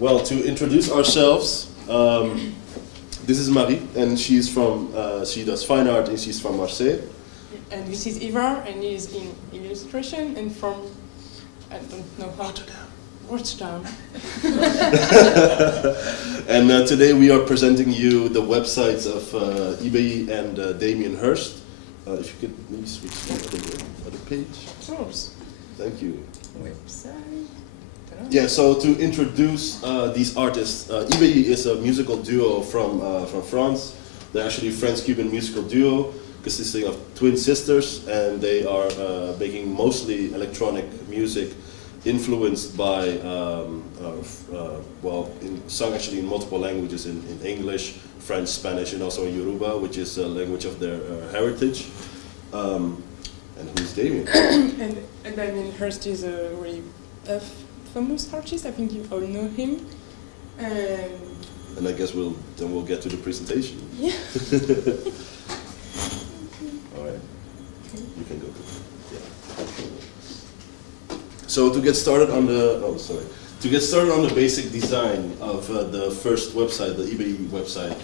Well, to introduce ourselves, this is Marie, and she's from, she does fine art, and she's from Marseille. And this is Ivar, and he is in illustration and from, I don't know how to Rotterdam. And today we are presenting you the websites of eBay and Damien Hirst. If you could maybe switch to the other page. Of course. Thank you. Website. Yeah, so to introduce these artists, eBay is a musical duo from France. They're actually a French-Cuban musical duo consisting of twin sisters, and they are making mostly electronic music influenced by, sung actually in multiple languages, in English, French, Spanish, and also in Yoruba, which is a language of their heritage. And who's Damien? and Damien Hirst is a really famous artist. I think you all know him. And I guess we'll get to the presentation. Yeah. All right. You can go. Yeah. So to get started on the basic design of the first website, the eBay website.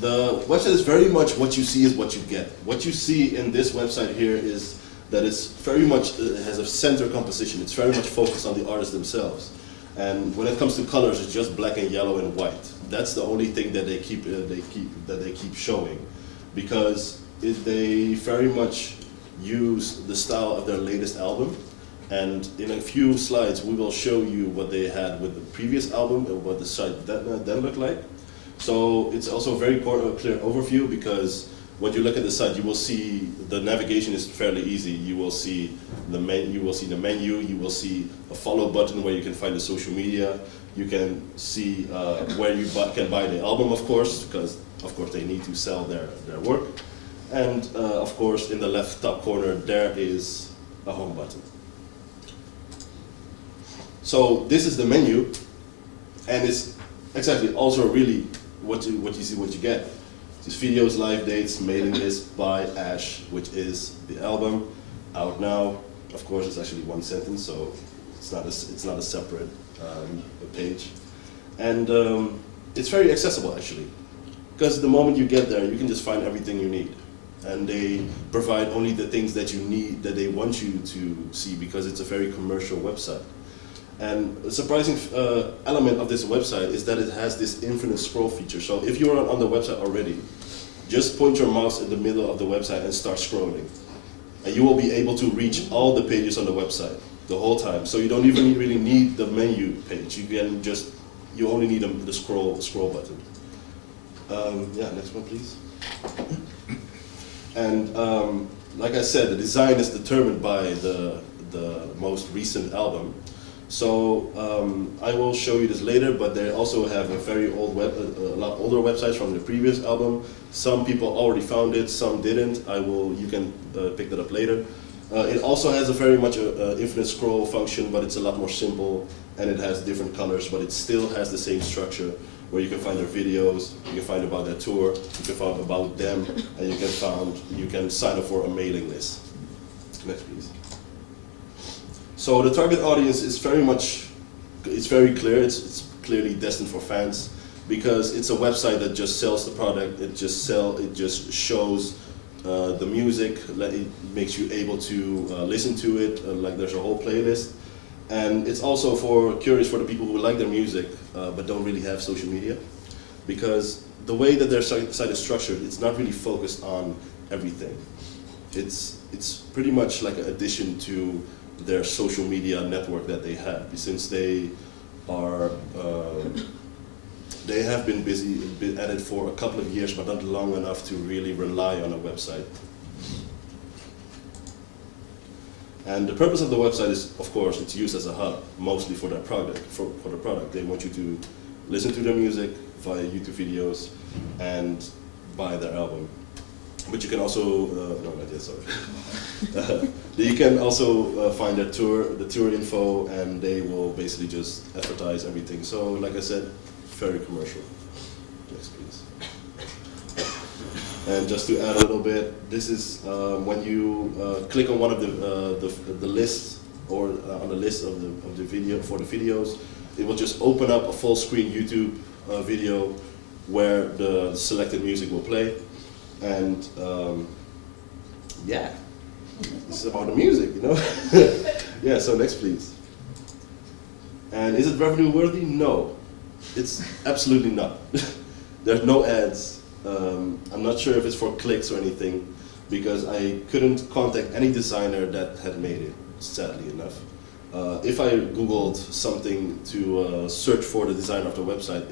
The website is very much what you see is what you get. What you see in this website here is that it's very much, it has a center composition. It's very much focused on the artists themselves. And when it comes to colors, it's just black and yellow and white. That's the only thing that they keep showing, because they very much use the style of their latest album. And in a few slides, we will show you what they had with the previous album and what the site then looked like. So it's also a very clear overview, because when you look at the site, you will see the navigation is fairly easy. You will see the menu. You will see a follow button where you can find the social media. You can see where you can buy the album, of course, because of course they need to sell their work. And of course, in the left top corner, there is a home button. So this is the menu, and it's exactly also really what you see, what you get. Just videos, live dates, mailing list, by Ash, which is the album, out now. Of course, it's actually one sentence, so it's not a separate page. And it's very accessible, actually, because the moment you get there, you can just find everything you need. And they provide only the things that you need, that they want you to see, because it's a very commercial website. And a surprising element of this website is that it has this infinite scroll feature. So if you're on the website already, just point your mouse in the middle of the website and start scrolling. And you will be able to reach all the pages on the website the whole time. So you don't even really need the menu page. You only need the scroll button. Yeah, next one, please. And like I said, the design is determined by the most recent album. So I will show you this later, but they also have a very old a lot older websites from the previous album. Some people already found it, some didn't. You can pick that up later. It also has a very much infinite scroll function, but it's a lot more simple, and it has different colors, but it still has the same structure, where you can find their videos, you can find about their tour, you can find about them, and you can sign up for a mailing list. Next, please. So the target audience is it's very clear. It's clearly destined for fans, because it's a website that just sells the product. It just shows the music. It makes you able to listen to it. Like there's a whole playlist, and it's also curious for the people who like their music but don't really have social media, because the way that their site is structured, it's not really focused on everything. It's pretty much like an addition to their social media network that they have, since they have been at it for a couple of years, but not long enough to really rely on a website. And the purpose of the website is, of course, it's used as a hub, mostly for their product. For the product, they want you to listen to their music via YouTube videos and buy their album. But you can also, no, not yet, sorry. You can also find the tour info, and they will basically just advertise everything. So, like I said, very commercial. Next, please. And just to add a little bit, this is when you click on one of the lists, or on the list of the video for the videos, it will just open up a full screen YouTube video where the selected music will play. And yeah, this is about the music, you know? Yeah, so next please. And is it revenue worthy? No, it's absolutely not. There's no ads. I'm not sure if it's for clicks or anything, because I couldn't contact any designer that had made it, sadly enough. If I Googled something to search for the designer of the website,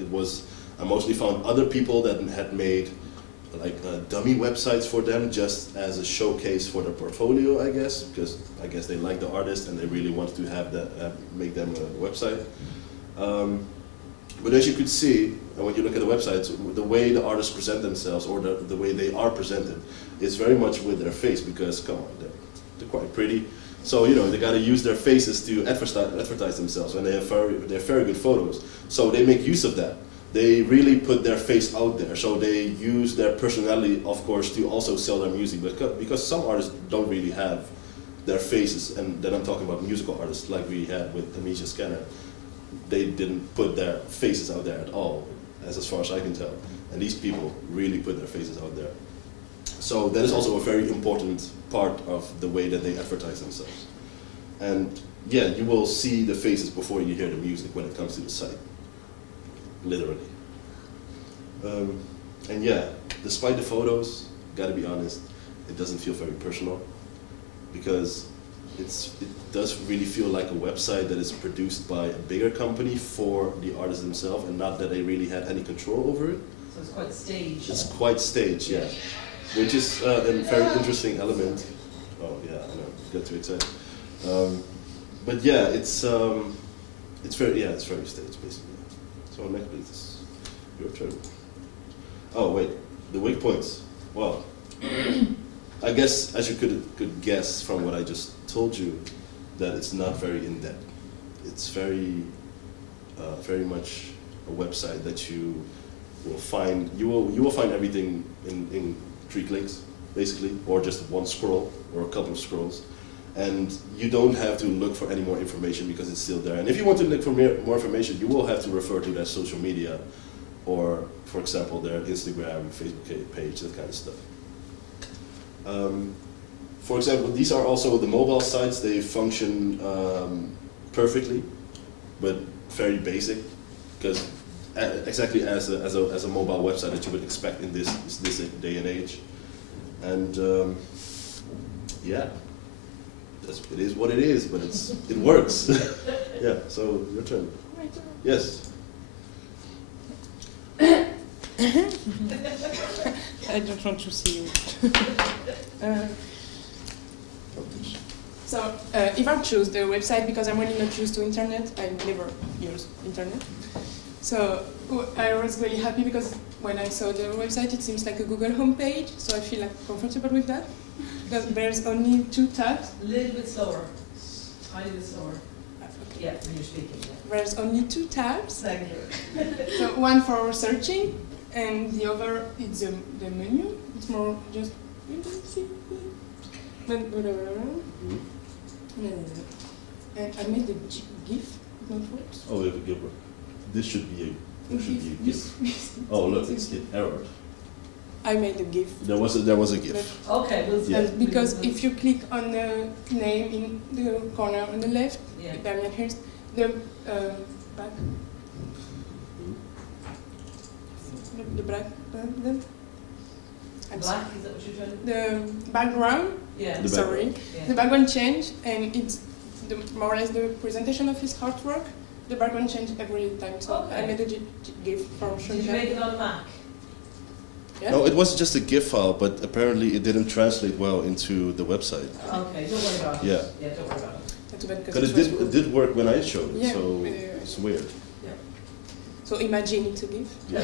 I mostly found other people that had made like dummy websites for them just as a showcase for their portfolio, I guess, because I guess they like the artist and they really want to have that, make them a website. But as you could see, when you look at the websites, the way the artists present themselves, or the way they are presented, is very much with their face, because come on, they're quite pretty. So you know, they got to use their faces to advertise themselves, and they have very good photos. So they make use of that. They really put their face out there. So they use their personality, of course, to also sell their music. Because some artists don't really have their faces, and then I'm talking about musical artists like we had with Amisha Scanner. They didn't put their faces out there at all, as far as I can tell. And these people really put their faces out there. So that is also a very important part of the way that they advertise themselves. And yeah, you will see the faces before you hear the music when it comes to the site, literally. And yeah, despite the photos, gotta be honest, it doesn't feel very personal, because it does really feel like a website that is produced by a bigger company for the artists themselves, and not that they really had any control over it. So it's quite staged. It's quite staged, yeah. Which is a very interesting element. Oh yeah, I know, got too excited. But yeah, it's very staged basically. So next please, your turn. Oh wait, the weak points. Well, I guess as you could guess from what I just told you, that it's not very in depth. It's very much a website that you will find. You will find everything in 3 clicks, basically, or just one scroll or a couple of scrolls, and you don't have to look for any more information because it's still there. And if you want to look for more information, you will have to refer to their social media, or for example their Instagram, Facebook page, that kind of stuff. For example, these are also the mobile sites. They function perfectly, but very basic, because exactly as a mobile website that you would expect in this day and age. And yeah, it is what it is, but it works. Yeah. So your turn. My turn. Yes. I don't want to see you. So if I choose the website, because I'm really not used to internet, I never use internet. So I was really happy because when I saw the website, it seems like a Google homepage, so I feel like comfortable with that. Because there's only 2 tabs. A little bit slower. Tiny bit slower. Okay. Yeah, when you're speaking. Yeah. There's only 2 tabs. Thank you. So one for searching, and the other is the menu. It's more just, you can see. And I made the GIF. No fault. Oh, we have a GIF. This should be a GIF. Oh look, it's errored. I made a GIF. There was a GIF. Okay, we'll see. Yeah. Because if you click on the name in the corner on the left, Yeah. Damien Hirst, the back, the black, then. Black, is that what you're trying to do? The background. Yeah. The Sorry, Yeah. the background changed, and it's more or less the presentation of his artwork. The background changed every time, so Okay. I made a GIF for showing Did you that. make it on a Mac? Yeah? No, it was just a GIF file, but apparently it didn't translate well into the website. Okay, don't worry about it. Yeah. Yeah, don't worry about it. That's bad But because it did work when I showed it, Yeah, so yeah. it's weird. Yeah. So imagine it's a GIF. Yeah.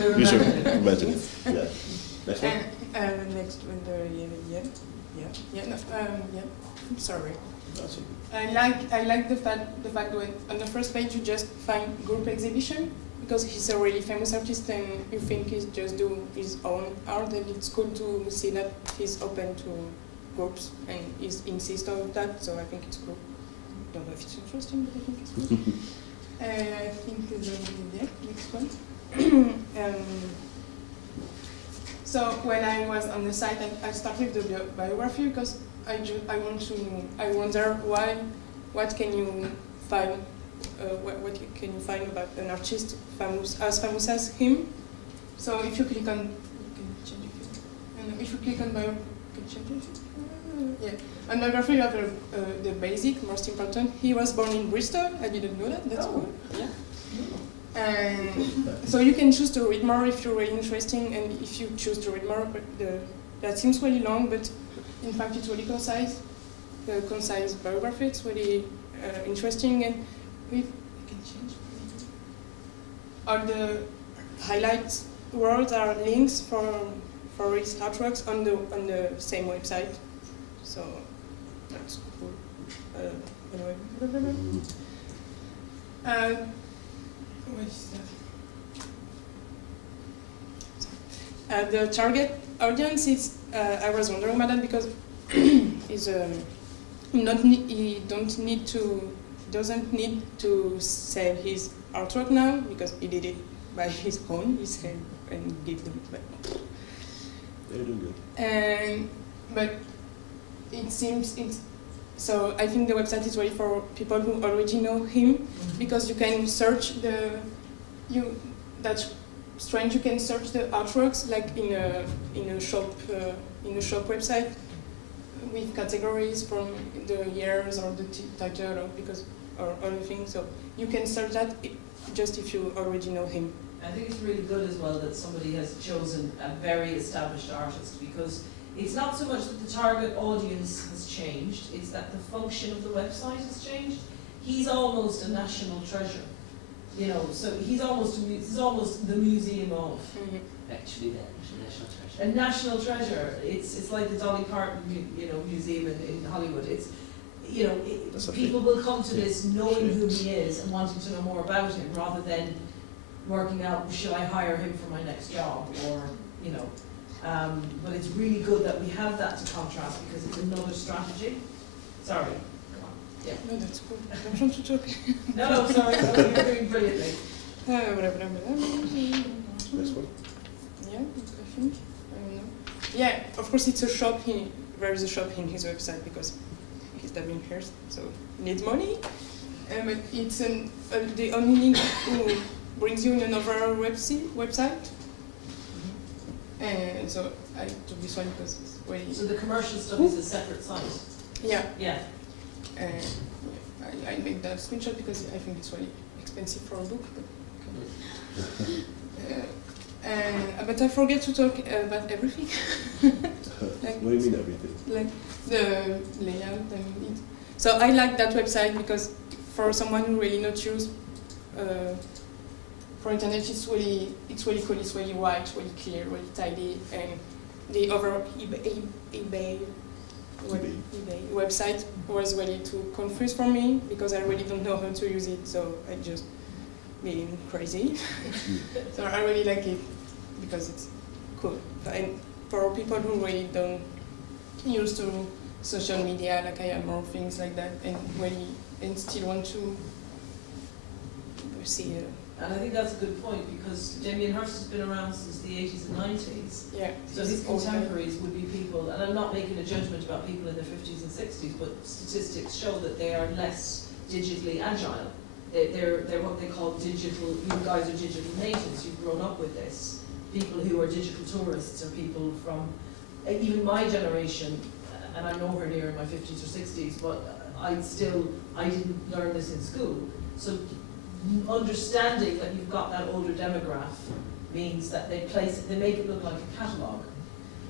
We'll You should remember it. imagine it. Yeah. Next one. And next one, yeah. Sorry. That's it. I like the fact when on the first page you just find group exhibition, because he's a really famous artist and you think he's just doing his own art, and it's cool to see that he's open to groups and he's insists on that. So I think it's cool. Don't know if it's interesting, but I think it's cool. I think the next one. So when I was on the site, I started with the biography because I wonder what can you find, what can you find about an artist as famous as him? So if you click on, you can change it. And if you click on bio, you can change it. Yeah. On biography, you have the basic, most important. He was born in Bristol. I didn't know that. That's cool. Yeah. And so you can choose to read more if you're really interested, and if you choose to read more, that seems really long, but in fact it's really concise. The concise biography, it's really interesting, and we can change. All the highlights words are links for his artworks on the same website, so that's cool. Anyway. What is that? The target audience is, I was wondering about that because is he doesn't need to sell his artwork now because he did it by his own. He said and gave them. They're doing good. But it seems so I think the website is ready for people who already know him, because you can search that's strange. You can search the artworks like in a shop website with categories from the years or the title or other things. So you can search that just if you already know him. I think it's really good as well that somebody has chosen a very established artist, because it's not so much that the target audience has changed, it's that the function of the website has changed. He's almost a national treasure, you know, so he's almost the museum of. Actually, that was a national treasure. A national treasure. It's like the Dolly Parton, museum in Hollywood. It's, people will come to this knowing who he is and wanting to know more about him, rather than working out, should I hire him for my next job, or but it's really good that we have that to contrast, because it's another strategy. Sorry. Come on. Yeah. No, that's cool. I don't want to talk. No, sorry. You're doing brilliantly. This one? Yeah, I think. I don't know. Yeah, of course it's a shop. There is a shop in his website because he's dubbing here, so he needs money. But it's the only link who brings you in another website. And so I took this one because it's really... So the commercial stuff is a separate site? Yeah. Yeah. I made that screenshot because I think it's really expensive for a book. But I forget to talk about everything. What do you mean everything? Like the layout. So I like that website because for someone who really not use for internet, it's really cool. It's really white, really clear, really tidy, and the other eBay website was really too confused for me because I really don't know how to use it. So I just being crazy. So I really like it because it's cool. And for people who really don't use to social media like I am or things like that, and still want to see. And I think that's a good point, because Damien Hirst has been around since the 80s and 90s. Yeah. So his contemporaries would be people, and I'm not making a judgment about people in their 50s and 60s, but statistics show that they are less digitally agile. They're what they call digital, you guys are digital natives, you've grown up with this. People who are digital tourists are people from even my generation, and I'm nowhere near in my 50s or 60s, but I didn't learn this in school. So understanding that you've got that older demographic means that they make it look like a catalogue.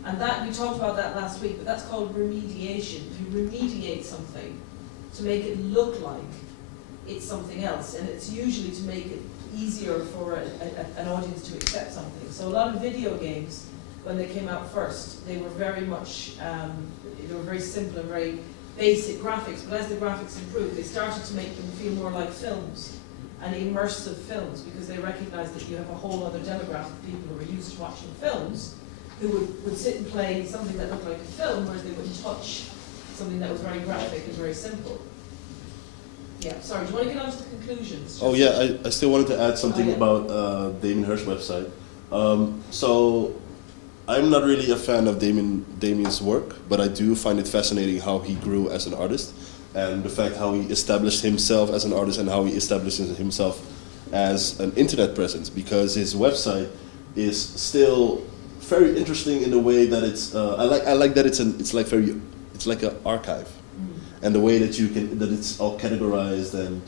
And that, we talked about that last week, but that's called remediation. You remediate something to make it look like it's something else, and it's usually to make it easier for an audience to accept something. So a lot of video games, when they came out first, they were very much, they were very simple and very basic graphics, but as the graphics improved, they started to make them feel more like films, and immersive films, because they recognized that you have a whole other demographic of people who are used to watching films, who would sit and play something that looked like a film, whereas they wouldn't touch something that was very graphic and very simple. Yeah, sorry, do you want to get on to the conclusions? Oh yeah, I still wanted to add something yeah. about Damien Hirst's website. So I'm not really a fan of Damien's work, but I do find it fascinating how he grew as an artist, and the fact how he established himself as an artist and how he established himself as an internet presence, because his website is still very interesting in the way that it's. I like that it's like an archive, and the way that that it's all categorized, and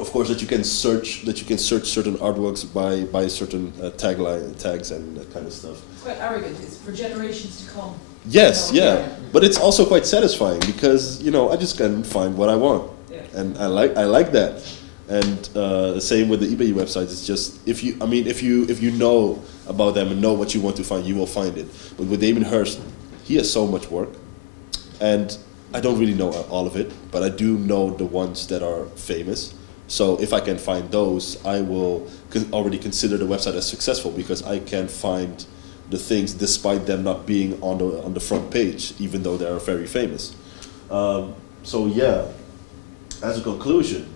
of course that you can search certain artworks by certain tags and that kind of stuff. It's quite arrogant, it's for generations to come. Yes, You know, yeah, but it's also quite satisfying because I just can find what I want, Yeah. and I like that. And same with the eBay website. It's just if you know about them and know what you want to find, you will find it. But with Damien Hirst, he has so much work, and I don't really know all of it, but I do know the ones that are famous. So if I can find those, I will already consider the website as successful because I can find the things despite them not being on the front page, even though they are very famous. So yeah, as a conclusion,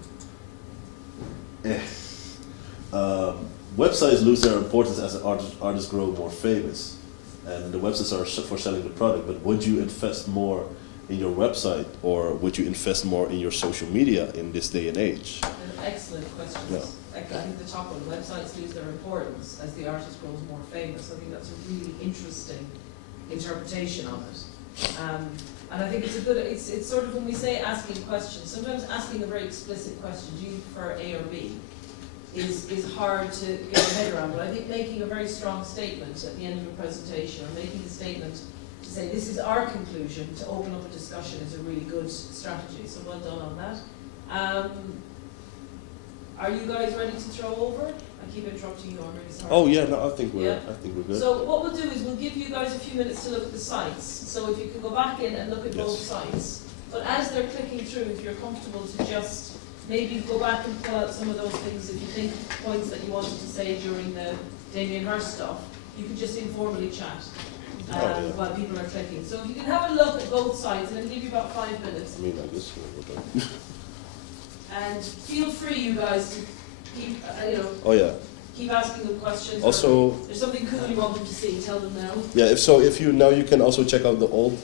websites lose their importance as artists grow more famous, and the websites are for selling the product. But would you invest more in your website, or would you invest more in your social media in this day and age? Excellent questions. Yeah. Like, I think the top one, websites lose their importance as the artist grows more famous. I think that's a really interesting interpretation of it. And I think it's sort of when we say asking questions, sometimes asking a very explicit question, do you prefer A or B, is hard to get your head around. But I think making a very strong statement at the end of a presentation, or making a statement to say this is our conclusion, to open up a discussion, is a really good strategy. So well done on that. Are you guys ready to throw over? I keep interrupting you, I'm really sorry. Oh yeah, no, I think we're good. So what we'll do is we'll give you guys a few minutes to look at the sites. So if you can go back in and look at both sites. But as they're clicking through, if you're comfortable to just maybe go back and pull out some of those things, if you think points that you wanted to say during the Damien Hirst stuff, you can just informally chat while people are clicking. So if you can have a look at both sites, and it'll give you about 5 minutes. I mean, I guess we're done. And feel free, you guys, to keep, Oh yeah. keep asking them questions. Also, If there's something cool you want them to see, tell them now. yeah. If you can also check out the old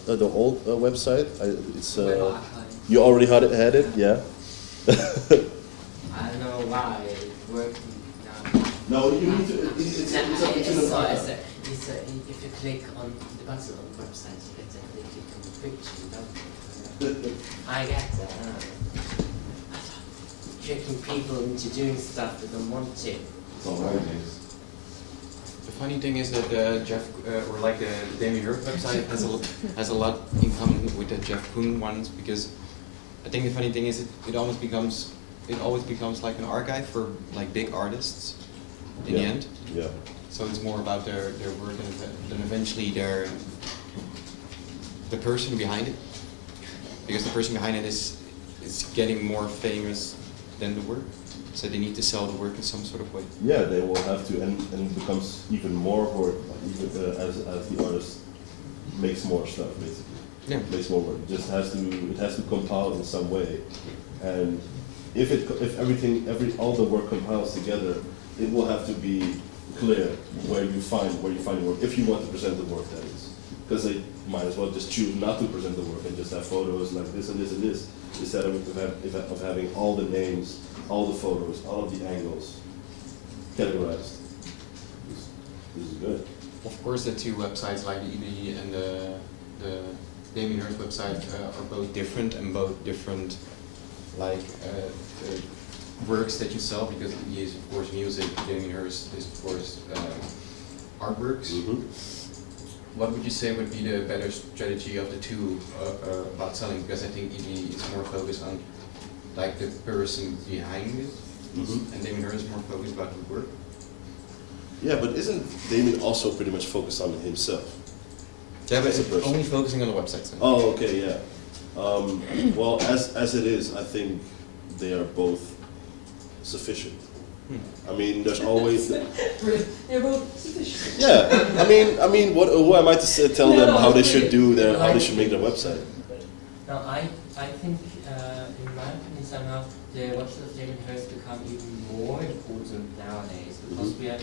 website. It's you already had it, yeah. I don't know why it worked now. No, you need to. It's if you click on the button on the website, you get to click on the picture, don't you? I get that. Tricking people into doing stuff they don't want to. The funny thing is that the Damien Hirst website has a lot in common with the Jeff Koons ones, because I think the funny thing is it always becomes like an archive for like big artists in the end. Yeah. So it's more about their work and then eventually the person behind it, because the person behind it is getting more famous than the work, so they need to sell the work in some sort of way. Yeah, they will have to, and it becomes even more work as the artist makes more stuff, basically. Yeah. Makes more work. It has to compile in some way, and if all the work compiles together, it will have to be clear where you find the work, if you want to present the work, that is, because they might as well just choose not to present the work and just have photos like this and this and this, instead of having all the names, all the photos, all of the angles categorized. This is good. Of course, the two websites like the EB and the Damien Hirst website are both different, and both different works that you sell, because EB is of course music, Damien Hirst is of course artworks. Mm-hmm. What would you say would be the better strategy of the two about selling? Because I think EB is more focused on like the person behind it, and Damien Hirst is more focused about the work. Yeah, but isn't Damien also pretty much focused on himself? Yeah, but As a person. only focusing on the website. So. Oh, okay, yeah. Well, as it is, I think they are both sufficient. I mean, there's always. They're both sufficient. Yeah, I mean, who am I to tell them how they should do how they should make their website? No, I think, in my the website of Damien Hirst become even more important nowadays because we are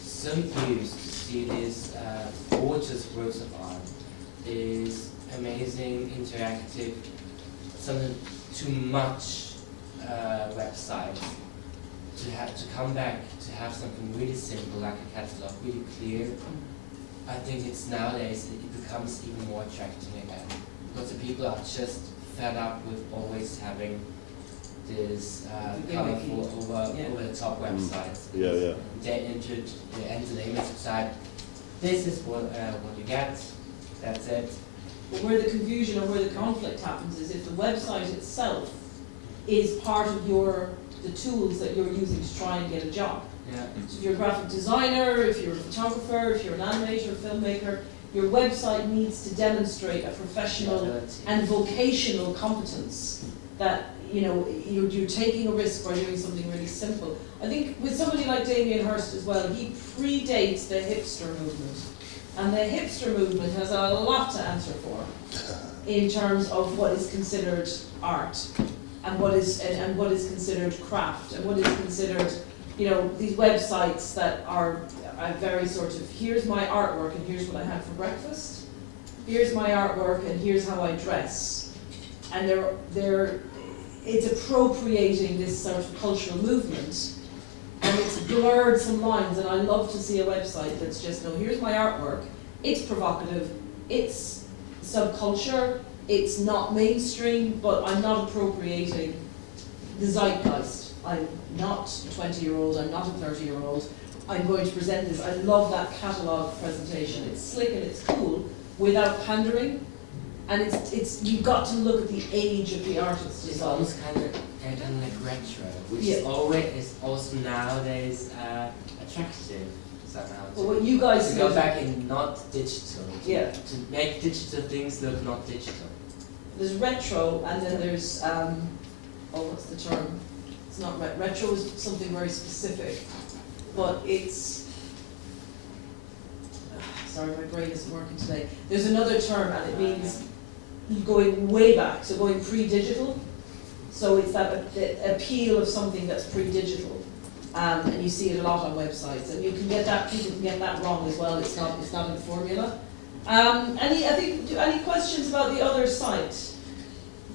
so used to see these gorgeous works of art, these amazing interactive, something too much websites. To come back to have something really simple like a catalog, really clear. I think it's nowadays it becomes even more attracting again because the people are just fed up with always having this colorful over the top websites. Yeah. They enter the image site. This is what you get. That's it. But where the confusion or where the conflict happens is if the website itself is part of the tools that you're using to try and get a job. Yeah. So if you're a graphic designer, if you're a photographer, if you're an animator, filmmaker, your website needs to demonstrate a professional and vocational competence that you're taking a risk by doing something really simple. I think with somebody like Damien Hirst as well, he predates the hipster movement. And the hipster movement has a lot to answer for in terms of what is considered art and what is considered craft and what is considered, these websites that are very sort of, here's my artwork and here's what I had for breakfast. Here's my artwork and here's how I dress. And it's appropriating this sort of cultural movement, and it's blurred some lines, and I love to see a website that's just, no, here's my artwork, it's provocative, it's subculture, it's not mainstream, but I'm not appropriating the zeitgeist. I'm not a 20-year-old, I'm not a 30-year-old, I'm going to present this. I love that catalogue presentation. It's slick and it's cool without pandering. And it's you've got to look at the age of the artist It's as well. almost kind of like retro, which is also nowadays attractive somehow. But what you guys to do, go back in not digital. Yeah. To make digital things look not digital. there's retro, and then there's what's the term? It's not retro is something very specific, but it's. Sorry, my brain isn't working today. There's another term, and it means going way back, so going pre-digital. So it's that the appeal of something that's pre-digital, and you see it a lot on websites. And you can get that, people can get that wrong as well. It's not a formula. Any questions about the other site?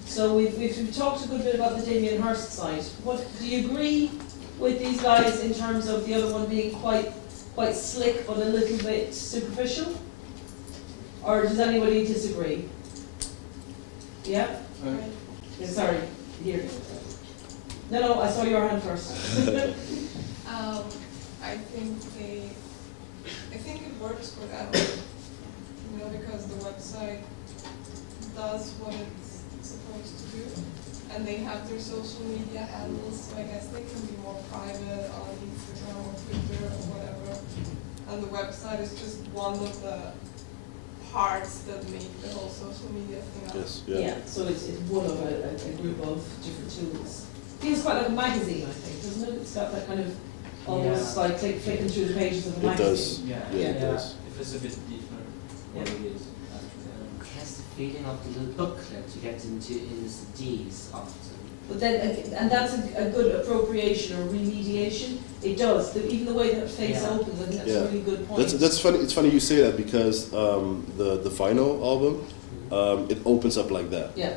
So we've talked a good bit about the Damien Hirst site. What do you agree with these guys in terms of the other one being quite slick but a little bit superficial? Or does anybody disagree? Yeah? Yeah, sorry, here. No, I saw your hand first. I think it works for them, because the website does what it's supposed to do, and they have their social media handles, so I guess they can be more private on Instagram or Twitter or whatever, and the website is just one of the parts that make the whole social media thing up. Yes, yeah. Yeah, so it's one of a group of different tools. Feels quite like a magazine, I think, doesn't it? It's got that kind of almost like flicking through the pages of a It magazine. does. Yeah, It does. if it's a bit deeper, what it is. It has the feeling of the little booklet you get in the CDs often. But then, and that's a good appropriation or remediation. It does. Even the way that face Yeah. opens, I think that's Yeah. a really good point. That's funny. It's funny you say that because the vinyl album it opens up like that, Yeah.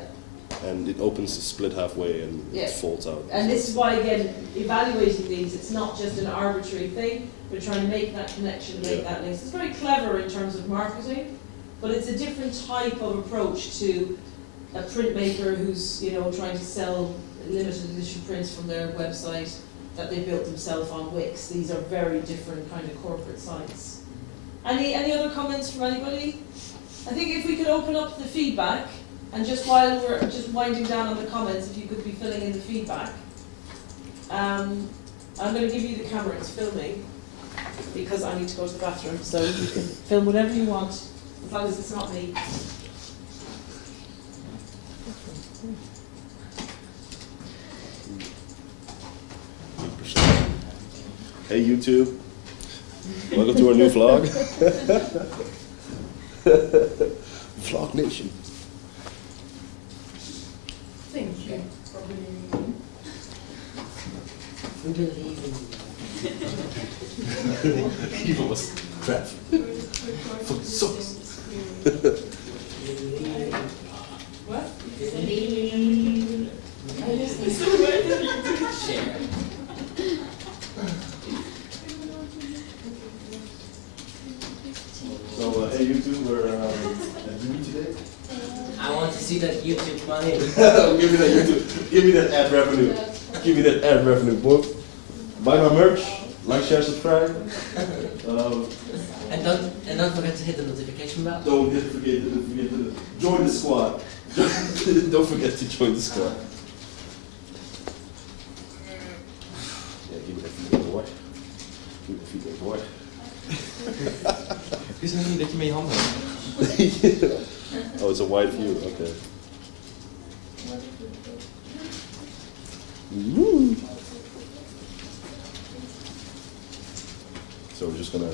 and it opens split halfway and Yeah. it folds out. And this is why, again, evaluating these, it's not just an arbitrary thing. We're trying to make that connection, make that link. It's very clever in terms of marketing, but it's a different type of approach to a printmaker who's, trying to sell limited edition prints from their website that they built themselves on Wix. These are very different kind of corporate sites. Any other comments from anybody? I think if we could open up the feedback, and just while we're just winding down on the comments, if you could be filling in the feedback. I'm going to give you the camera, it's filming, because I need to go to the bathroom, so you can film whatever you want, as long as it's not me. Hey YouTube, welcome to our new vlog. Vlog Nation. Thank you for bringing me in. believe in you. Evil was crap. Fucking sucks. What? Share. So, hey YouTube, we're at Dewey today. I want to see that YouTube money. Give me that YouTube. Give me that ad revenue. Give me that ad revenue, boy. Buy my merch. Like, share, subscribe. And don't forget to hit the notification bell. Don't forget to join the squad. Don't forget to join the squad. Yeah, give me that feedback, boy. Give me that feedback, boy. Is het niet dat je met je handen hebt? Oh, it's a wide view. Okay. Woo. So we're just gonna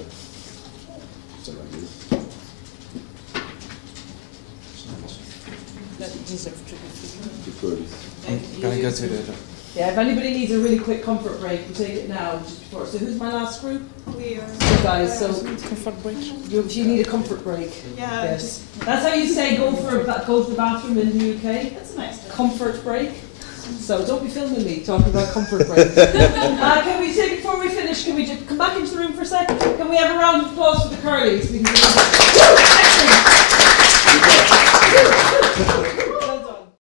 something like this. The curlies. Can I go to the... Yeah, if anybody needs a really quick comfort break, we'll take it now, just before. So who's my last group? We are. You guys, so Comfort break. you need a comfort break. Yeah, Yes. That's how you say go to the bathroom in the UK. that's a nice. Comfort break. So don't be filming me talking about comfort break. Can we say before we finish, can we just come back into the room for a second? Can we have a round of applause for the Curlies? We can do that.